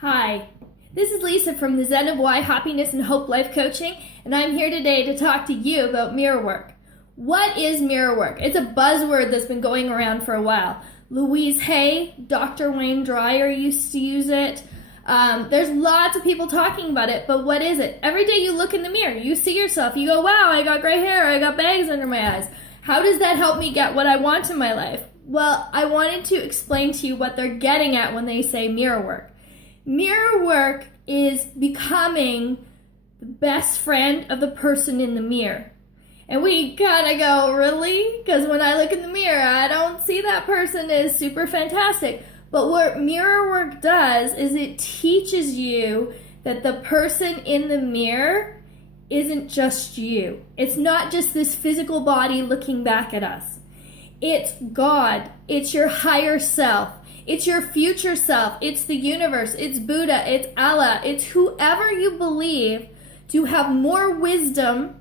Hi, this is Lisa from the Zen of Why Happiness and Hope Life Coaching, and I'm here today to talk to you about mirror work. What is mirror work? It's a buzzword that's been going around for a while. Louise Hay, Dr. Wayne Dyer used to use it. There's lots of people talking about it, but what is it? Every day you look in the mirror, you see yourself, you go, wow, I got gray hair, I got bags under my eyes. How does that help me get what I want in my life? Well, I wanted to explain to you what they're getting at when they say mirror work. Mirror work is becoming the best friend of the person in the mirror. And we kind of go, really? Because when I look in the mirror, I don't see that person as super fantastic. But what mirror work does is it teaches you that the person in the mirror isn't just you. It's not just this physical body looking back at us. It's God. It's your higher self. It's your future self. It's the universe. It's Buddha. It's Allah. It's whoever you believe to have more wisdom,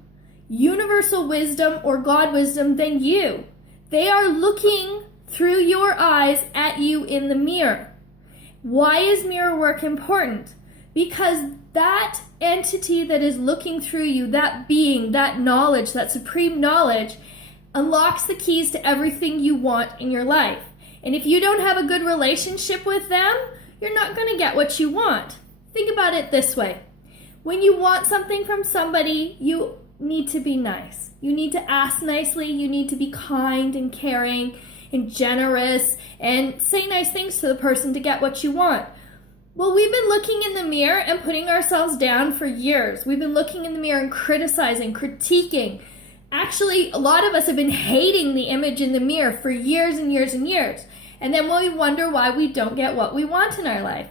universal wisdom or God wisdom than you. They are looking through your eyes at you in the mirror. Why is mirror work important? Because that entity that is looking through you, that being, that knowledge, that supreme knowledge, unlocks the keys to everything you want in your life. And if you don't have a good relationship with them, you're not going to get what you want. Think about it this way. When you want something from somebody, you need to be nice. You need to ask nicely. You need to be kind and caring and generous and say nice things to the person to get what you want. Well, we've been looking in the mirror and putting ourselves down for years. We've been looking in the mirror and criticizing, critiquing. Actually, a lot of us have been hating the image in the mirror for years and years and years. And then we wonder why we don't get what we want in our life.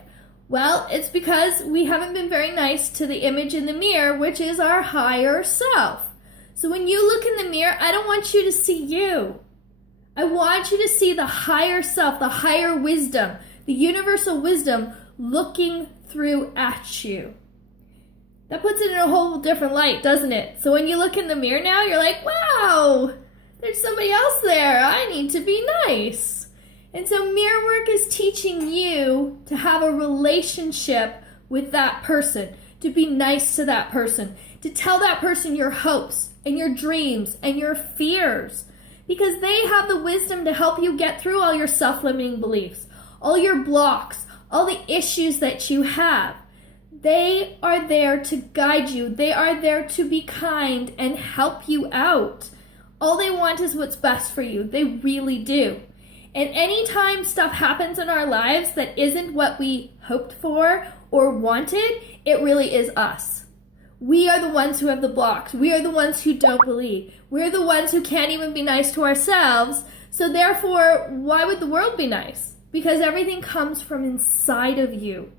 Well, it's because we haven't been very nice to the image in the mirror, which is our higher self. So when you look in the mirror, I don't want you to see you. I want you to see the higher self, the higher wisdom, the universal wisdom looking through at you. That puts it in a whole different light, doesn't it? So when you look in the mirror now, you're like, wow, there's somebody else there. I need to be nice. And so mirror work is teaching you to have a relationship with that person, to be nice to that person, to tell that person your hopes and your dreams and your fears, because they have the wisdom to help you get through all your self-limiting beliefs, all your blocks, all the issues that you have. They are there to guide you. They are there to be kind and help you out. All they want is what's best for you. They really do. And anytime stuff happens in our lives that isn't what we hoped for or wanted, it really is us. We are the ones who have the blocks. We are the ones who don't believe. We're the ones who can't even be nice to ourselves. So therefore, why would the world be nice? Because everything comes from inside of you.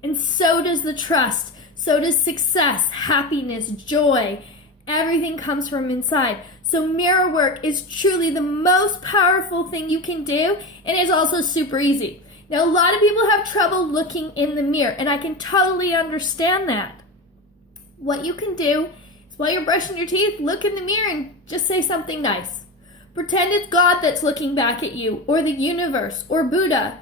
And so does the trust, so does success, happiness, joy. Everything comes from inside. So mirror work is truly the most powerful thing you can do, and it's also super easy. Now, a lot of people have trouble looking in the mirror, and I can totally understand that. What you can do is while you're brushing your teeth, look in the mirror and just say something nice. Pretend it's God that's looking back at you, or the universe, or Buddha.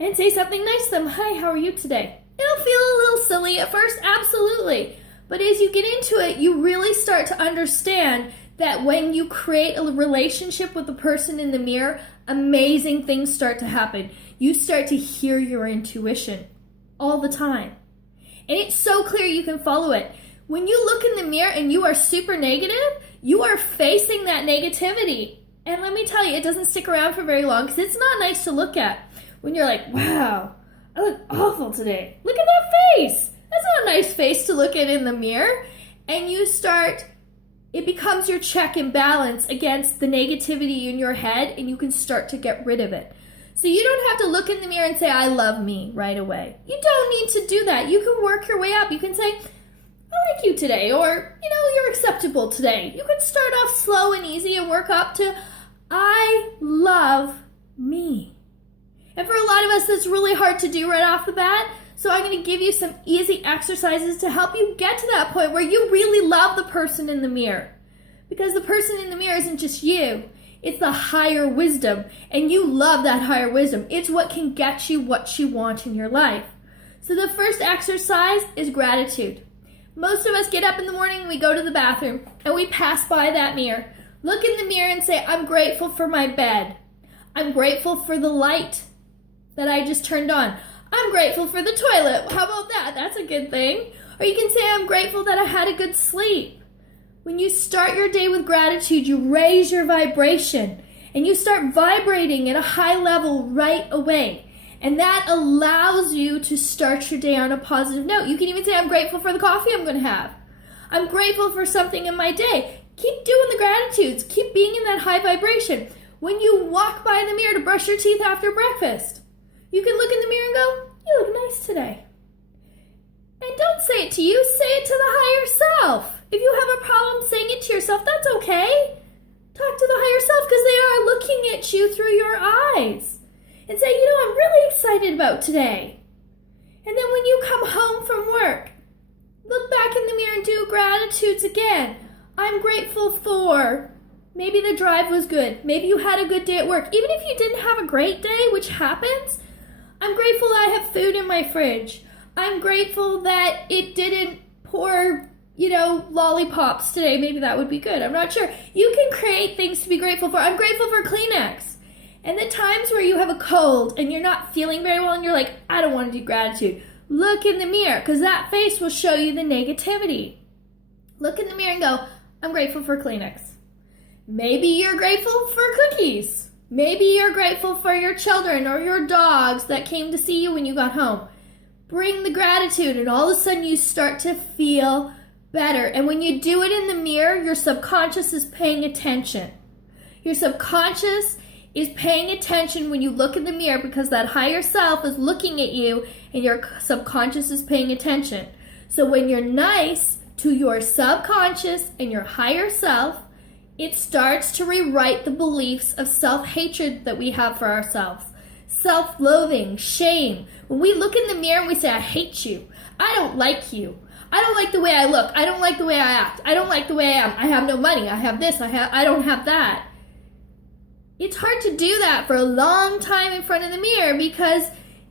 And say something nice to them. Hi, how are you today? It'll feel a little silly at first, absolutely. But as you get into it, you really start to understand that when you create a relationship with the person in the mirror, amazing things start to happen. You start to hear your intuition all the time. And it's so clear you can follow it. When you look in the mirror and you are super negative, you are facing that negativity. And let me tell you, it doesn't stick around for very long because it's not nice to look at. When you're like, wow, I look awful today. Look at that face. That's not a nice face to look at in the mirror. And it becomes your check and balance against the negativity in your head, and you can start to get rid of it. So you don't have to look in the mirror and say, I love me right away. You don't need to do that. You can work your way up. You can say, I like you today, or, you're acceptable today. You can start off slow and easy and work up to, I love me. And for a lot of us, that's really hard to do right off the bat. So I'm going to give you some easy exercises to help you get to that point where you really love the person in the mirror. Because the person in the mirror isn't just you. It's the higher wisdom. And you love that higher wisdom. It's what can get you what you want in your life. So the first exercise is gratitude. Most of us get up in the morning and we go to the bathroom and we pass by that mirror. Look in the mirror and say, I'm grateful for my bed. I'm grateful for the light that I just turned on. I'm grateful for the toilet. How about that? That's a good thing. Or you can say, I'm grateful that I had a good sleep. When you start your day with gratitude, you raise your vibration and you start vibrating at a high level right away. And that allows you to start your day on a positive note. You can even say, I'm grateful for the coffee I'm going to have. I'm grateful for something in my day. Keep doing the gratitudes. Keep being in that high vibration. When you walk by the mirror to brush your teeth after breakfast, you can look in the mirror and go, you look nice today. And don't say it to you, say it to the higher self. If you have a problem saying it to yourself, that's okay. Talk to the higher self because they are looking at you through your eyes. And say, I'm really excited about today. And then when you come home from work, look back in the mirror and do gratitudes again. I'm grateful for, maybe the drive was good. Maybe you had a good day at work. Even if you didn't have a great day, which happens, I'm grateful that I have food in my fridge. I'm grateful that it didn't pour, lollipops today. Maybe that would be good. I'm not sure. You can create things to be grateful for. I'm grateful for Kleenex. And the times where you have a cold and you're not feeling very well and you're like, I don't want to do gratitude. Look in the mirror because that face will show you the negativity. Look in the mirror and go, I'm grateful for Kleenex. Maybe you're grateful for cookies. Maybe you're grateful for your children or your dogs that came to see you when you got home. Bring the gratitude and all of a sudden you start to feel better. And when you do it in the mirror, your subconscious is paying attention. Your subconscious is paying attention when you look in the mirror because that higher self is looking at you and your subconscious is paying attention. So when you're nice to your subconscious and your higher self, it starts to rewrite the beliefs of self-hatred that we have for ourselves. Self-loathing, shame. When we look in the mirror and we say, I hate you. I don't like you. I don't like the way I look. I don't like the way I act. I don't like the way I am. I have no money. I have this. I don't have that. It's hard to do that for a long time in front of the mirror because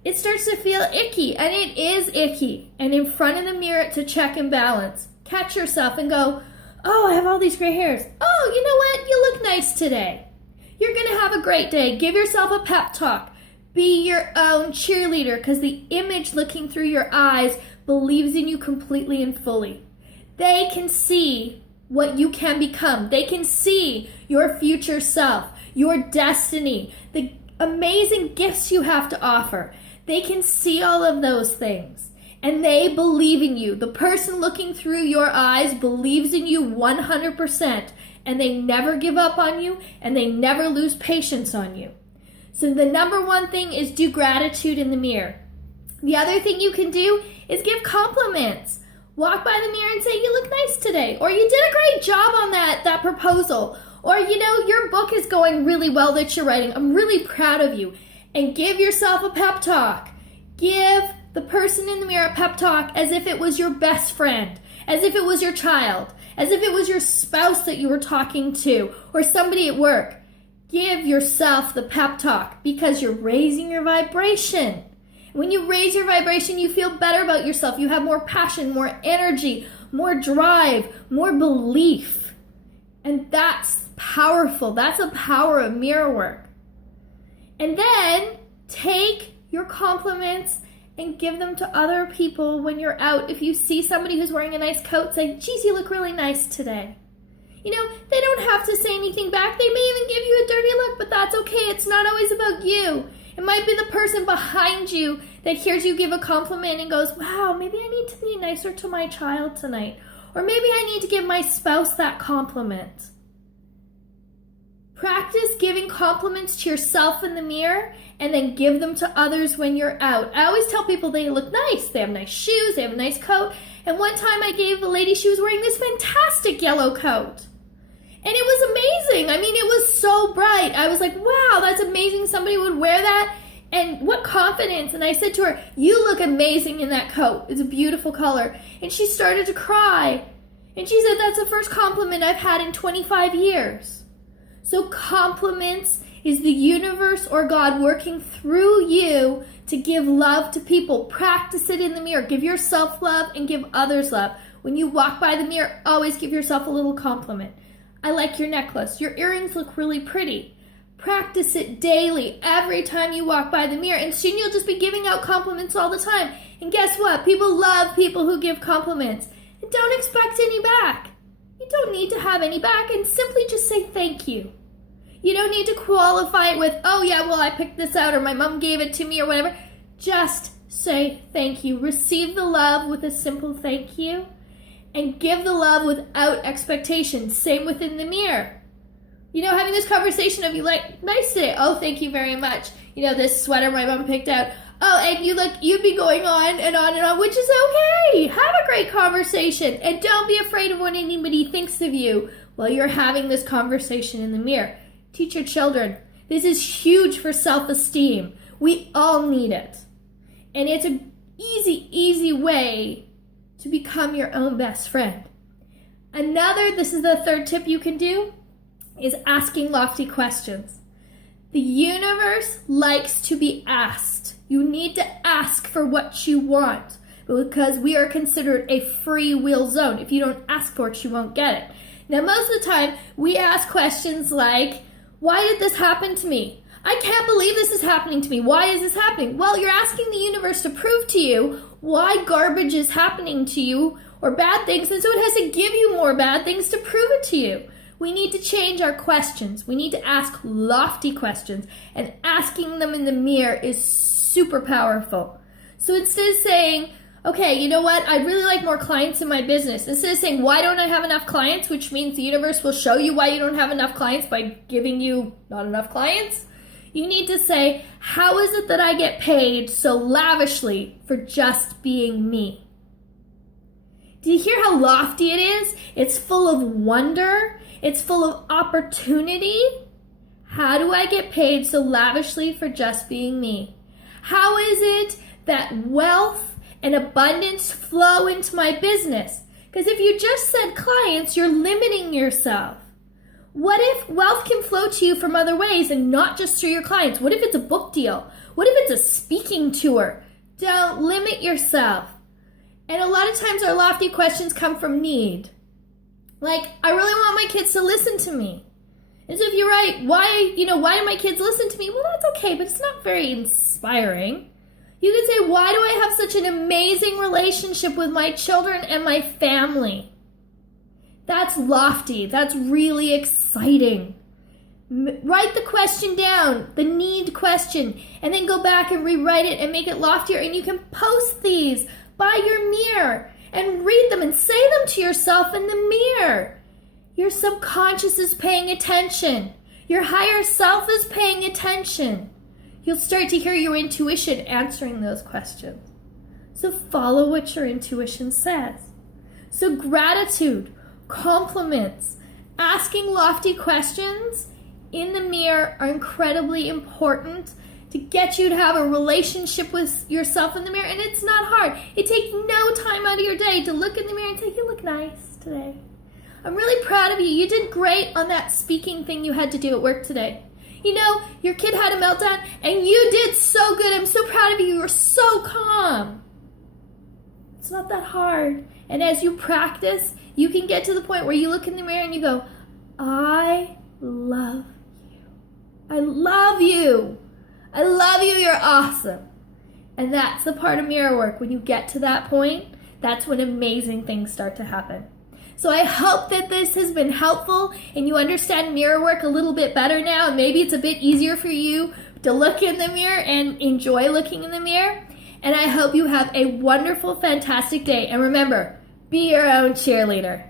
it starts to feel icky, and it is icky. And in front of the mirror, it's a check and balance. Catch yourself and go, oh, I have all these gray hairs. Oh, you know what? You look nice today. You're going to have a great day. Give yourself a pep talk. Be your own cheerleader because the image looking through your eyes believes in you completely and fully. They can see what you can become. They can see your future self, your destiny, the amazing gifts you have to offer. They can see all of those things. And they believe in you. The person looking through your eyes believes in you 100%. And they never give up on you. And they never lose patience on you. So the number one thing is do gratitude in the mirror. The other thing you can do is give compliments. Walk by the mirror and say, you look nice today. Or you did a great job on that proposal. Or, your book is going really well that you're writing. I'm really proud of you. And give yourself a pep talk. Give the person in the mirror a pep talk as if it was your best friend. As if it was your child. As if it was your spouse that you were talking to. Or somebody at work. Give yourself the pep talk because you're raising your vibration. When you raise your vibration, you feel better about yourself. You have more passion, more energy, more drive, more belief. And that's powerful. That's the power of mirror work. And then take your compliments and give them to other people when you're out. If you see somebody who's wearing a nice coat, say, geez, you look really nice today. They don't have to say anything back. They may even give you a dirty look, but that's okay. It's not always about you. It might be the person behind you that hears you give a compliment and goes, wow, maybe I need to be nicer to my child tonight. Or maybe I need to give my spouse that compliment. Practice giving compliments to yourself in the mirror and then give them to others when you're out. I always tell people they look nice. They have nice shoes. They have a nice coat. And one time I gave a lady, she was wearing this fantastic yellow coat. And it was amazing. It was so bright. I was like, wow, that's amazing. Somebody would wear that. And what confidence. And I said to her, you look amazing in that coat. It's a beautiful color. And she started to cry. And she said, that's the first compliment I've had in 25 years. So compliments is the universe or God working through you to give love to people. Practice it in the mirror. Give yourself love and give others love. When you walk by the mirror, always give yourself a little compliment. I like your necklace. Your earrings look really pretty. Practice it daily, every time you walk by the mirror, and soon you'll just be giving out compliments all the time. And guess what? People love people who give compliments. And don't expect any back. You don't need to have any back, and simply just say thank you. You don't need to qualify it with, oh yeah, well I picked this out, or my mom gave it to me, or whatever. Just say thank you. Receive the love with a simple thank you, and give the love without expectation. Same within the mirror. You know, having this conversation of, you like, nice today. Oh, thank you very much. You know, this sweater my mom picked out. Oh, and you'd be going on and on and on, which is okay. Have a great conversation. And don't be afraid of what anybody thinks of you while you're having this conversation in the mirror. Teach your children. This is huge for self-esteem. We all need it. And it's an easy way to become your own best friend. This is the third tip you can do, is asking lofty questions. The universe likes to be asked. You need to ask for what you want, because we are considered a free will zone. If you don't ask for it, you won't get it. Now, most of the time, we ask questions like, why did this happen to me? I can't believe this is happening to me. Why is this happening? Well, you're asking the universe to prove to you why garbage is happening to you, or bad things, and so it has to give you more bad things to prove it to you. We need to change our questions. We need to ask lofty questions, and asking them in the mirror is super powerful. So instead of saying, okay, you know what, I'd really like more clients in my business, instead of saying, why don't I have enough clients, which means the universe will show you why you don't have enough clients by giving you not enough clients, you need to say, how is it that I get paid so lavishly for just being me? Do you hear how lofty it is? It's full of wonder. It's full of opportunity. How do I get paid so lavishly for just being me? How is it that wealth and abundance flow into my business? Because if you just said clients, you're limiting yourself. What if wealth can flow to you from other ways and not just through your clients? What if it's a book deal? What if it's a speaking tour? Don't limit yourself. And a lot of times our lofty questions come from need. Like, I really want my kids to listen to me. And so if you're right, why do my kids listen to me? Well, that's okay, but it's not very inspiring. You can say, why do I have such an amazing relationship with my children and my family? That's lofty. That's really exciting. Write the question down, the need question, and then go back and rewrite it and make it loftier. And you can post these by your mirror and read them and say them to yourself in the mirror. Your subconscious is paying attention. Your higher self is paying attention. You'll start to hear your intuition answering those questions. So follow what your intuition says. So gratitude, compliments, asking lofty questions in the mirror are incredibly important to get you to have a relationship with yourself in the mirror. And it's not hard. It takes no time out of your day to look in the mirror and say, you look nice today. I'm really proud of you. You did great on that speaking thing you had to do at work today. You know, your kid had a meltdown and you did so good. I'm so proud of you. You were so calm. It's not that hard. And as you practice, you can get to the point where you look in the mirror and you go, I love you. I love you. I love you. You're awesome. And that's the part of mirror work. When you get to that point, that's when amazing things start to happen. So I hope that this has been helpful and you understand mirror work a little bit better now. And maybe it's a bit easier for you to look in the mirror and enjoy looking in the mirror. And I hope you have a wonderful, fantastic day. And remember, be your own cheerleader.